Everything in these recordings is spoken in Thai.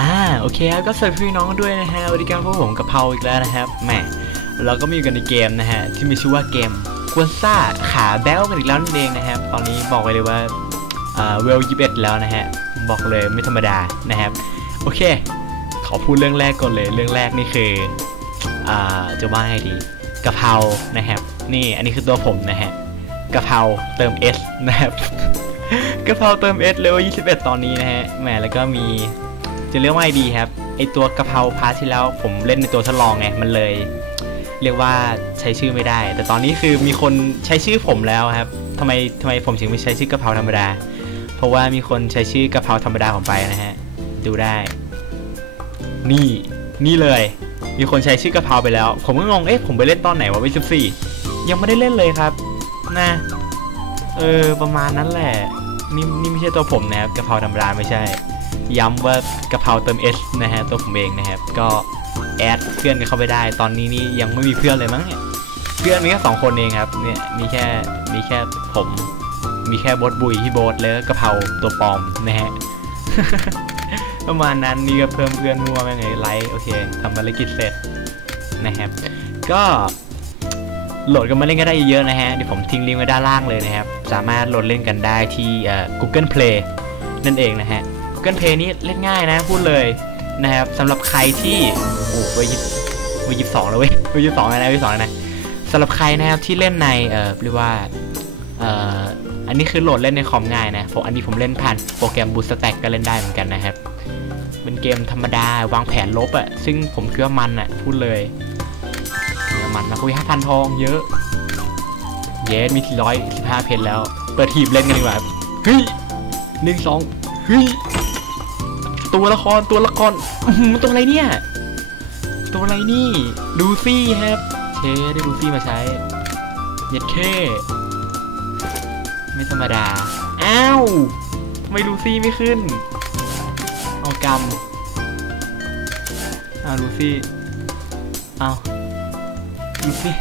อ่าโอเคครับก็สวัสดีพี่น้องด้วยนะฮะวันนี้กันพวกผมกะเพราอีกแล้วนะครับแหมเราก็มาอยู่กันในเกมนะฮะที่มีชื่อว่าเกมกวนซ่าขาแบ้วกันอีกแล้วนั่นเองนะครับตอนนี้บอกไปเลยว่าอ่าเวลยี่สิบเอ็ดแล้วนะฮะบอกเลยไม่ธรรมดานะครับโอเค ขอพูดเรื่องแรกก่อนเลยเรื่องแรกนี่คืออ่าจะว่าไงดีกะเพรานะครับนี่อันนี้คือตัวผมนะฮะกะเพราเติม S นะครับกะเพราเติม S เลเวล21 ตอนนี้นะฮะแหมแล้วก็มี จะเรียกว่าไงดีครับไอตัวกะเพราพาร์ทที่แล้วผมเล่นในตัวทดลองไงมันเลย เรียกว่าใช้ชื่อไม่ได้ แต่ตอนนี้คือมีคนใช้ชื่อผมแล้วครับทำไมทำไมผมถึงไม่ใช้ชื่อกะเพราธรรมดา เพราะว่ามีคนใช้ชื่อกะเพราธรรมดาผมไปนะฮะดูได้ นี่นี่เลย มีคนใช้ชื่อกะเพราไปแล้ว ผมก็งงเอ๊ะผมไปเล่นตอนไหนวะวิสิบสี่ยังไม่ได้เล่นเลยครับนะเออประมาณนั้นแหละนี่นี่ไม่ใช่ตัวผมนะครับกะเพราธรรมดาไม่ใช่ ย้ำว่ากะเพราเติม S นะฮะตัวผมเองนะครับ ก็แอดเพื่อนกันเข้าไปได้ ตอนนี้นี่ยังไม่มีเพื่อนเลยมั้งเนี่ย เพื่อนมีแค่สองคนเองครับเนี่ยมีแค่มีแค่ผม มีแค่โบทบุยที่โบทแล้วกะเพราตัวปลอมนะฮะประมาณนั้นนี่ก็เพิ่มเพื่อนมั่วไปไงไลค์โอเคทำภารกิจเสร็จนะครับ ก็โหลดกันมาเล่นก็ได้เยอะนะฮะเดี๋ยวผมทิ้งลิงก์ไว้ด้านล่างเลยนะครับ สามารถโหลดเล่นกันได้ที่ Google Play นั่นเองนะฮะ Google Play นี่เล่นง่ายนะพูดเลยนะครับสำหรับใครที่โอ้โหเว้ยเว้ยยี่สิบสองแล้วเว้ยเว้ยยี่สิบสองแล้วนะเว้ยยี่สิบสองแล้วนะสำหรับใครนะครับที่เล่นในเอ่อเรียกว่าเอ่ออันนี้คือโหลดเล่นในคอมง่ายนะผมอันนี้ผมเล่นผ่านโปรแกรม Bootstrap ก็เล่นได้เหมือนกันนะครับเป็นเกมธรรมดาวางแผนลบอะซึ่งผมคิดว่ามันอะพูดเลยมันนะคุยห้าพันทองเยอะ เยสมีทีร้อยสิบห้าเพนแล้ว เปิดทีบเล่นกันดีกว่าเฮ้ยหนึ่งสองเฮ้ย ตัวละครตัวละครตัวอะไรเนี่ย ตัวอะไรนี่ดูซี่ครับเชได้ดูซี่มาใช้เย็ดเคไม่ธรรมดา อ้าวทำไม่ดูซี่ไม่ขึ้น เอากำเอาลูซี่ เอาลูซี่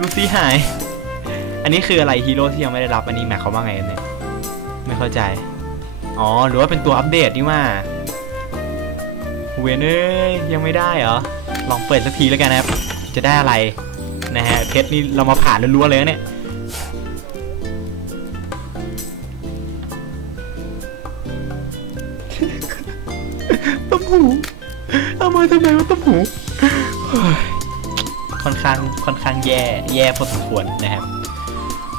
ลูซี่หาย อันนี้คืออะไรฮีโร่ที่ยังไม่ได้รับ อันนี้หมายความว่าไงเนี่ย ไม่เข้าใจ อ๋อ หรือว่าเป็นตัวอัปเดตนี่ว่า เวนเอ้ยยังไม่ได้เหรอ ลองเปิดสักทีแล้วกันนะครับ จะได้อะไรนะฮะเพชรนี่เรามาผ่านล้วนๆเลยนะเนี่ยต้มหูเอามาทำไมวะต้มหูเฮ้ยค่อนข้างค่อนข้างแย่แย่พอสมควรนะครับ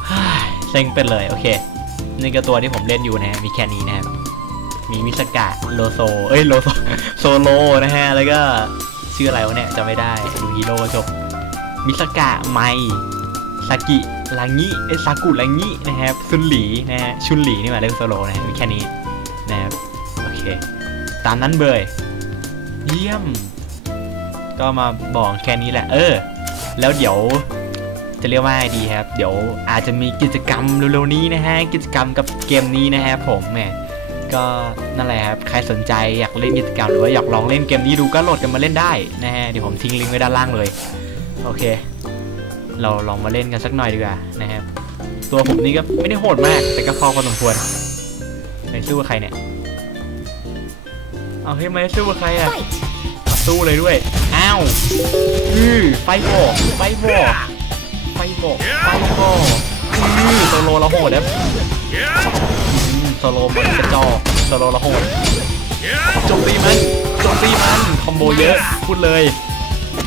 เฮ้ยเซ็งเป็นเลยโอเคนี่ก็ตัวที่ผมเล่นอยู่นะฮะมีแค่นี้นะครับ มีมิสกะโลโซ เอ้ยโลโซโซโลนะฮะ แล้วก็ชื่ออะไรวะเนี่ยจำไม่ได้ดูฮีโร่จบมิสกะไมซากิลางิเอยซากุลางินะครับซุนหลีนะฮะชุนหลีนี่หว่าเล่นโซโลนะฮะมีแค่นี้นะครับโอเค ตามนั้นเบยเยี่ยม ก็มาบอกแค่นี้แหละ เออ แล้วเดี๋ยวจะเรียกว่าดีครับ เดี๋ยวอาจจะมีกิจกรรมเร็วๆนี้นะฮะ กิจกรรมกับเกมนี้นะฮะผมแหม ก็นั่นแหละครับ ใครสนใจอยากเล่นกิจกรรมหรือว่าอยากลองเล่นเกมนี้ดูก็โหลดกันมาเล่นได้นะฮะ เดี๋ยวผมทิ้งลิงก์ไว้ด้านล่างเลย โอเค เราลองมาเล่นกันสักหน่อยดีกว่านะครับ ตัวผมนี่ก็ไม่ได้โหดมาก แต่ก็พอพอสมควรไหนสู้กับใครเนี่ย เอาเฮ้ยไม่ได้สู้กับใครอะสู้เลยด้วย อ้าวอือไฟโบกไฟโบกไฟโบกไฟโบกอือโซโลเราโหดนะอื มโซโลมันกระจอกโซโลเราโหดโจมตีมันโจมตีมันคอมโบเยอะพูดเลย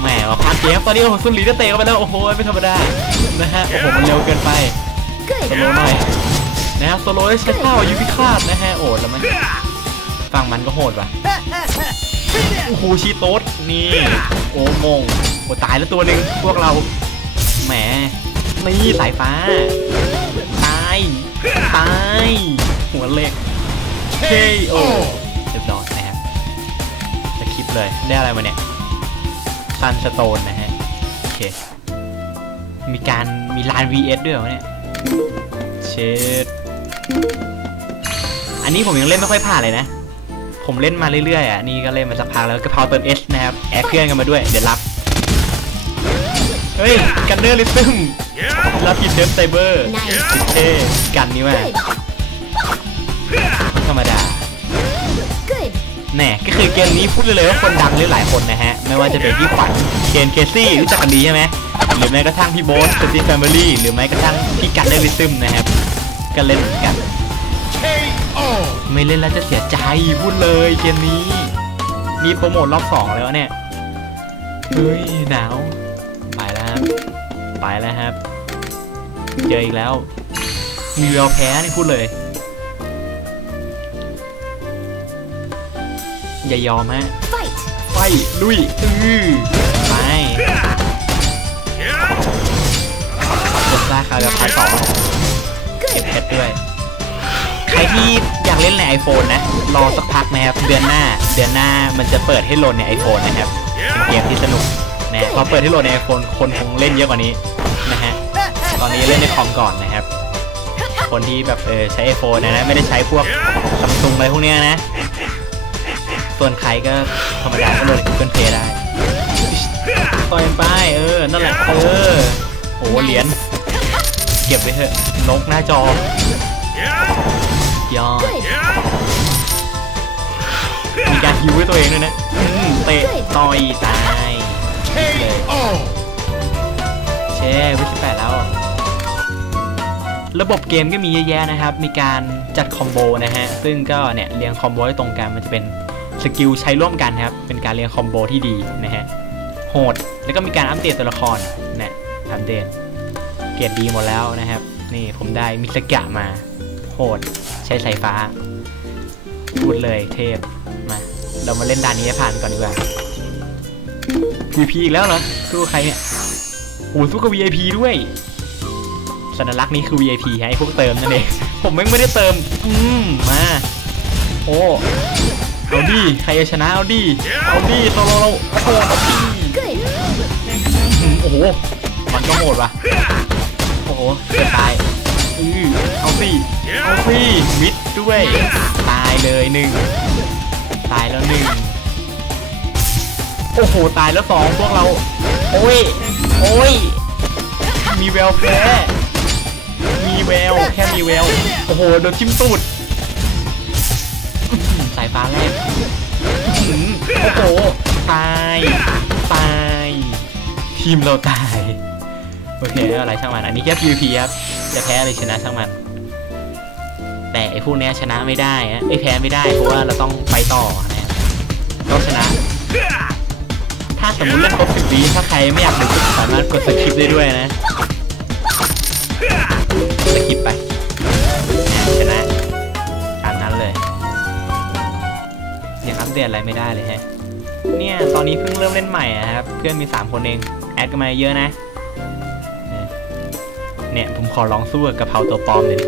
แหมว่าพาร์ทเกมตอนนี้โอ้โหซุนหลีก็เตะเข้าไปแล้วโอ้โหไม่ธรรมดานะฮะโอ้โหมันเร็วเกินไปโซโลหน่อยนะครับโซโลได้ใช้ข้าวยูพิฆาตนะฮะโอดแล้วมันฝั่งมันก็โหดว่ะโอ้โหชีโต๊ดนี่โอ้มงโอ้ตายแล้วตัวหนึ่งพวกเราแหมนี่สายฟ้าตายตาย หัวเหล็กเคโอเรียบร้อยนะครับสคริปต์เลยได้อะไรมาเนี่ยซันสโตนนะฮะโอเค มีการมีลาน VS ด้วยเหรอเนี่ยเชดอันนี้ผมยังเล่นไม่ค่อยผ่านเลยนะ ผมเล่นมาเรื่อยๆอะนี่ก็เล่นมาสักพักแล้วกระเพราเติม S นะครับแอดเพื่อนกันมาด้วยเดี๋ยวรับเฮ้ยกันเนอร์ลิซึมรับผิดเซิร์ฟไซเบอร์สุดเท่กันนี่ว่า แน่ก็คือเกมนี้พูดเลยว่าคนดังหลายๆคนนะฮะ ไม่ว่าจะเป็นพี่ขวัญเคนเคซี่รู้จักกันดีใช่ไหมหรือแม้กระทั่งพี่โบ๊ทสตีแฟมิลี่หรือแม้กระทั่งพี่กัดเดวิซึมนะครับก็เล่นเหมือนกัน ไม่เล่นแล้วจะเสียใจพูดเลยเกมนี้นี่โปรโมทรอบสองแล้วเนี่ยเฮ้ยหนาวไปแล้วครับไปแล้วครับ เจออีกแล้วมีแววแพ้นี่พูดเลย อย่ายอมฮะ Fight! ไปลุยอือไปกดซ่าคาร์พาร์ทสองเก็บเพชรด้วย ใครที่อยากเล่นใน iPhone นะ รอสักพักนะครับ เดือนหน้า เดือนหน้ามันจะเปิดให้โหลดใน iPhone นะครับเป็นเกมที่สนุกนะพอเปิดให้โหลดใน iPhone คนคงเล่นเยอะกว่านี้นะฮะ ตอนนี้เล่นในคอมก่อนนะครับ คนที่แบบเออใช้ iPhone นะนะไม่ได้ใช้พวกซัมซุงอะไรพวกเนี้ยนะ ส่วนใครก็ธรรมดาก็โหลด Google Play ได้ต่อยไปเออ นั่นแหละเออโอ้เหรียญเก็บไว้เถอะนกหน้าจอยอดมีการฮิวให้ตัวเองด้วยนะเตะต่อยตายเลยเช่วิสิแปดแล้วระบบเกมก็มีเยอะแยะนะครับ มีการจัดคอมโบนะฮะ ซึ่งก็เนี่ยเรียงคอมโบให้ตรงกันมันจะเป็น สกิลใช้ร่วมกันครับ เป็นการเรียงคอมโบที่ดีนะฮะ โหด แล้วก็มีการอัปเดตตัวละครนะอัปเดต เกรดดีหมดแล้วนะครับ นี่ผมได้มิสกะมา โหด ใช้สายฟ้า พูดเลยเทพ มา เรามาเล่นด่านนี้ผ่านก่อนดีกว่า VP อีกแล้วเหรอ สู้กับใครเนี่ยโอ้สู้กับ VIP ด้วยสัญลักษณ์นี้คือ VIP ให้พวกเติมนั่นเอง ผมไม่ได้เติม อืมมา โอ้ ดิใครจะชนะเอาดิเอาดิโซโลเราโอ้โหเอาดิ Good! อืมโอ้โหมันก็โหดว่ะโอ้โหเกือบตายอือเอาสิเอาสิมิดด้วย ตายเลยหนึ่งตายแล้วหนึ่งโอ้โหตายแล้วสองพวกเรา โอ้ยโอ้ยมีแววแพ้มีแววแค่มีแววโอ้โหโดนจิ้มตูดอื้ อหือสายฟ้าแรกโอ้โหตายตายทีมเราตายโอเคไม่เป็นไรช่างมันอันนี้แค่ PVP ครับจะแพ้หรือชนะช่างมันแต่ไอ้พวกเนี้ยชนะไม่ได้อะไอ้แพ้ไม่ได้เพราะว่าเราต้องไปต่อนะครับต้องชนะ ถ้าสมมติเล่นครบสิบวิถ้าใครไม่อยากดูก็สามารถกดสคริปต์ได้ด้วยนะ ยังอัปเดอะไรไม่ได้เลยฮะ เนี่ยตอนนี้เพิ่งเริ่มเล่นใหม่อะครับ เพื่อนมี 3 คนเอง แอดกันมาเยอะนะ เนี่ยผมขอลองสู้กับกะเพราตัวปลอมเลย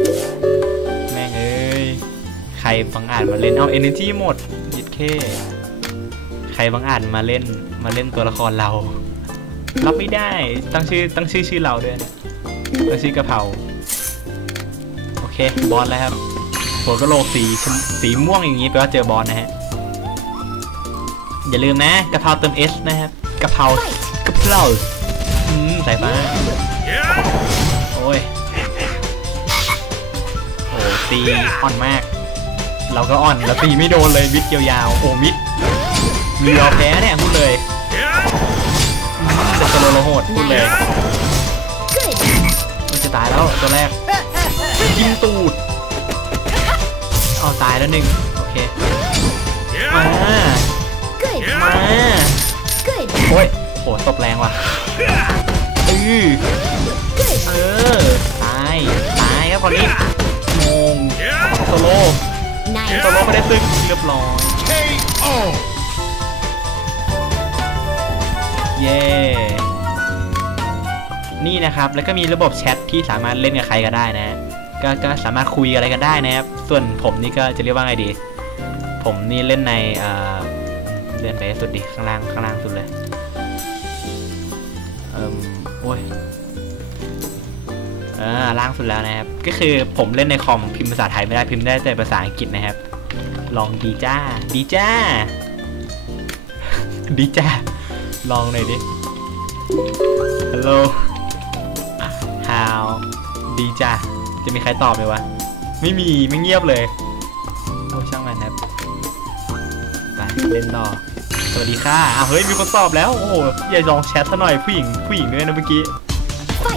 แม่งเอ้ย ใครบังอาจมาเล่น เอา energy หมดยิดเค ใครบังอาจมาเล่นมาเล่นตัวละครเรา รับไม่ได้ตั้งชื่อตั้งชื่อชื่อเราด้วยตั้งชื่อกะเพราโอเคบอสแล้วครับหัวกะโหลกสีสีม่วงอย่างนี้แปลว่าเจอบอสนะฮะ อย่าลืมนะกะเพราเติม S นะครับกะเพรากะเพราอืมสายฟ้าโอ้ยโอ้ตีอ่อนมาก เราก็อ่อนแล้วตีไม่โดนเลยมิดยาวๆโอ้มิดมีรอแพ้เนี่ยพูดเลยอืมแต่สโลโลโหดพูดเลย Good! มันจะตายแล้วตัวแรกยิงตูดเอาตายแล้วหนึ่งโอเคมา Good! มา Good! โอ้ยโหตบแรงว่ะอือ Good! เออตายตายครับคนนี้งงโซโล่ Nice! โซโล่ไม่ได้ตึงเรียบร้อยเย้นี่นะครับแล้วก็มีระบบแชทที่สามารถเล่นกับใครก็ได้นะ ก็ก็สามารถคุยอะไรกันได้นะครับ ส่วนผมนี่ก็จะเรียกว่าไงดี ผมนี่เล่นใน เลื่อนไปสุดดิข้างล่างข้างล่างสุดเลย เอ่มโอ้ยอ่าล่างสุดแล้วนะครับ ก็คือผมเล่นในคอมพิมพ์ภาษาไทยไม่ได้พิมพ์ได้แต่ภาษาอังกฤษนะครับ ลองดีจ้า ดีจ้า ดีจ้า ลองหน่อยดิฮัลโหล how ดีจ้า จะมีใครตอบไหมวะ ไม่มีไม่เงียบเลย โอ้ช่างมันครับ ไปเล่นต่อ สวัสดีค่ะอะเฮ้ยมีคนตอบแล้ว โอ้โหอย่าลองแชทซะหน่อยผู้หญิงผู้หญิงด้วยนะเมื่อกี้ โอเค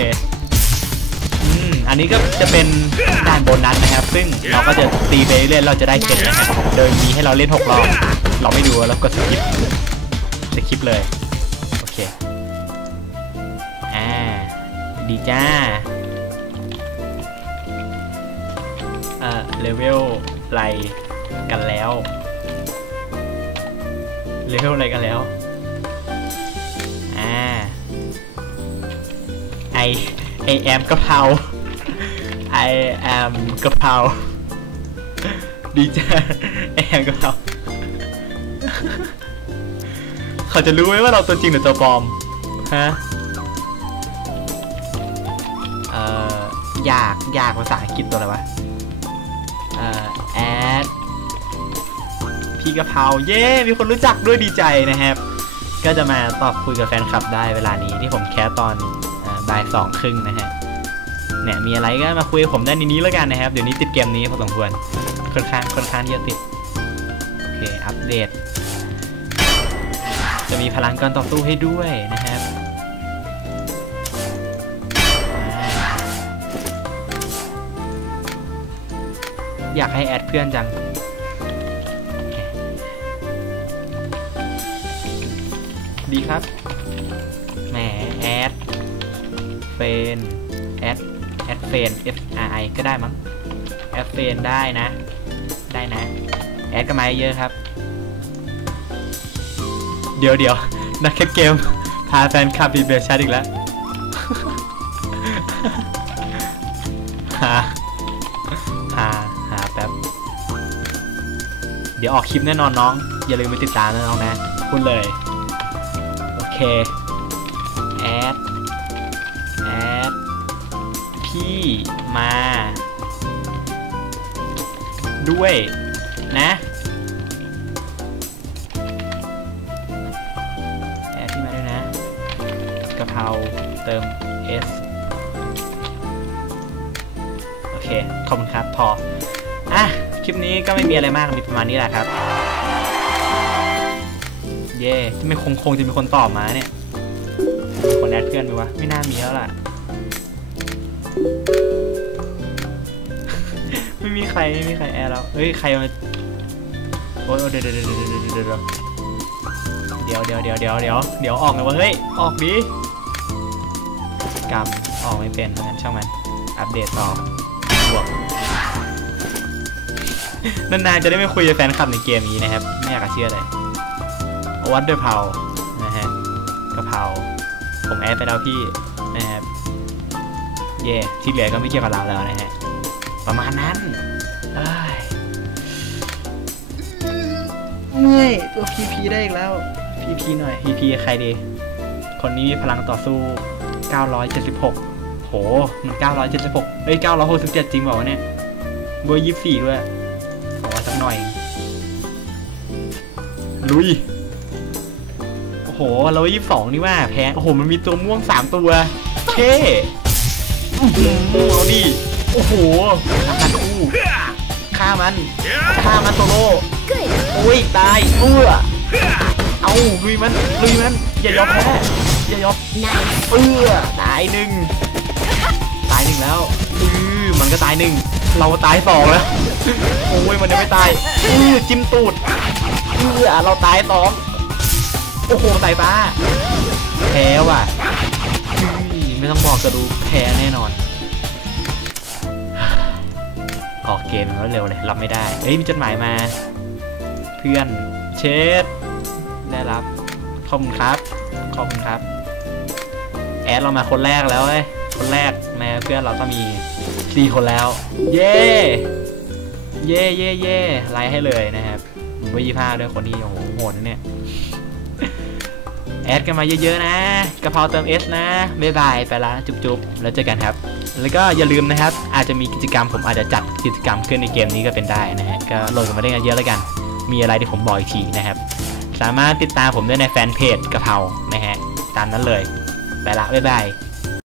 อืม อันนี้ก็จะเป็นด่านโบนัสนะครับ ซึ่งเราก็จะตีไปเรื่อยๆเราจะได้เข็ดนะครับ โดยมีให้เราเล่นหกรอบ เราไม่ดูแล้วกดสกิปสกิปเลย โอเค อ่า ดีจ้าเอ่อเลเวลไรกันแล้ว เลเวลอะไรกันแล้วอ่าไอไอแอมกะเพรา I am กะเพราดีจ้าไอแอมกะเพราเขาจะรู้ไหมว่าเราตัวจริงหรือตัวปลอมฮะเอ่ออยากอยากภาษาอังกฤษตัวอะไรวะเอ่อแอด พี่กะเพราเย้มีคนรู้จักด้วยดีใจนะครับ ก็จะมาตอบคุยกับแฟนคลับได้เวลานี้ที่ผมแคสตอนบ่ายสองครึ่งนะฮะเนี่ยมีอะไรก็มาคุยกับผมได้ในนี้แล้วกันนะครับ เดี๋ยวนี้ติดเกมนี้พอสมควรค่อนข้างค่อนข้างที่จะติดโอเคอัปเดต จะมีพลังการต่อสู้ให้ด้วยนะครับอยากให้แอดเพื่อนจัง ดีครับ แหมแอดเฟนแอดแอดเฟน F R I ก็ได้มั้งแอดเฟนได้นะ ได้นะ แอดก็มาเยอะครับ เดี๋ยวเดี๋ยวนักแคทเกม พาแฟนคลับบีเบชัดอีกแล้วหาหาหาแป๊บ เดี๋ยวออกคลิปแน่นอนน้อง อย่าลืมไปติดตามนะน้องนะ พูดเลย เคแอดแอดพี่มา ด้วยนะแอดพี่มาด้วยนะกะเพราเติม S โอเค ขอบคุณครับ พอ อะ คลิปนี้ก็ไม่มีอะไรมาก มีประมาณนี้แหละครับ เย่จะไม่คงคงจะมีคนตอบมาเนี่ยมีคนแอดเพื่อนไหมวะ ไม่น่ามีแล้วล่ะ ไม่มีใครไม่มีใครแอดแล้วเฮ้ยใครมาโอ้ยเดี๋ยวเดี๋ยวเดี๋ยวเดี๋ยวเดี๋ยวเดี๋ยวเดี๋ยวเดี๋ยวเดี๋ยวเดี๋ยวเดี๋ยวออกเลยวะเฮ้ยออกดิกรรมออกไม่เป็นเพราะงั้นช่างมัน อัปเดตต่อบวกนานๆจะได้ไม่คุยกับแฟนคลับในเกมนี้นะครับ ไม่อยากจะเชื่อเลย วัดด้วยเผานะฮะกะเพราผมแอดไปแล้วพี่นะครับเย่ที่เหลือก็ไม่เกี่ยวกับเราแล้วนะฮะประมาณนั้นเอ้ยเมื่อยตัวพีพีได้อีกแล้วพีพีหน่อยพีพีใครดี คนนี้มีพลังต่อสู้ 976 โห มัน 976เอ้ย967 จริงเปล่าวะเนี่ยเบอร์24 ด้วยขอว่าสักหน่อย ลุย โอ้โหเรายี่สองนี่ว่าแพ้โอ้โหมันมีตัวม่วงสามตัวเท่เอาดิโอ้โหทำกันคู่ฆ่ามันฆ่ามันโซโร่โอ้ยตายเอื้อเอาลุยมันลุยมันอย่ายอมแพ้อย่ายอมเอื้อตายหนึ่งตายหนึ่งแล้วอือมันก็ตายหนึ่งเราตายสองแล้วโอ้ยมันยังไม่ตายอือจิ้มตูดเอื้อเราตายสอง โอ้โหสายฟ้า แพ้ว่ะ ไม่ต้องบอกก็ดูแพ้แน่นอน ออกเกมมันก็เร็วเลยรับไม่ได้ เฮ้ย มีจดหมายมา เพื่อน เชดได้รับ ขอบคุณครับ ขอบคุณครับ แอดเรามาคนแรกแล้วเว้ย คนแรกนะเพื่อนเราก็มีสี่คนแล้ว เย้เย่เย่เย่ไลค์ให้เลยนะครับผมว่ยี่ห้าด้วยคนนี้โอ้โหโหดนะเนี่ย แอดกันมาเยอะๆนะ กระเพราเติม S นะ บ๊ายบาย ไปละจุ๊บๆ แล้วเจอกันครับ แล้วก็อย่าลืมนะครับ อาจจะมีกิจกรรมผมอาจจะจัดกิจกรรมขึ้นในเกมนี้ก็เป็นได้นะฮะ ก็โหลดกันมาได้กันเยอะแล้วกัน มีอะไรที่ผมบอกอีกทีนะครับ สามารถติดตามผมได้ในแฟนเพจกระเพรานะฮะ ตามนั้นเลย ไปละ บ๊ายบาย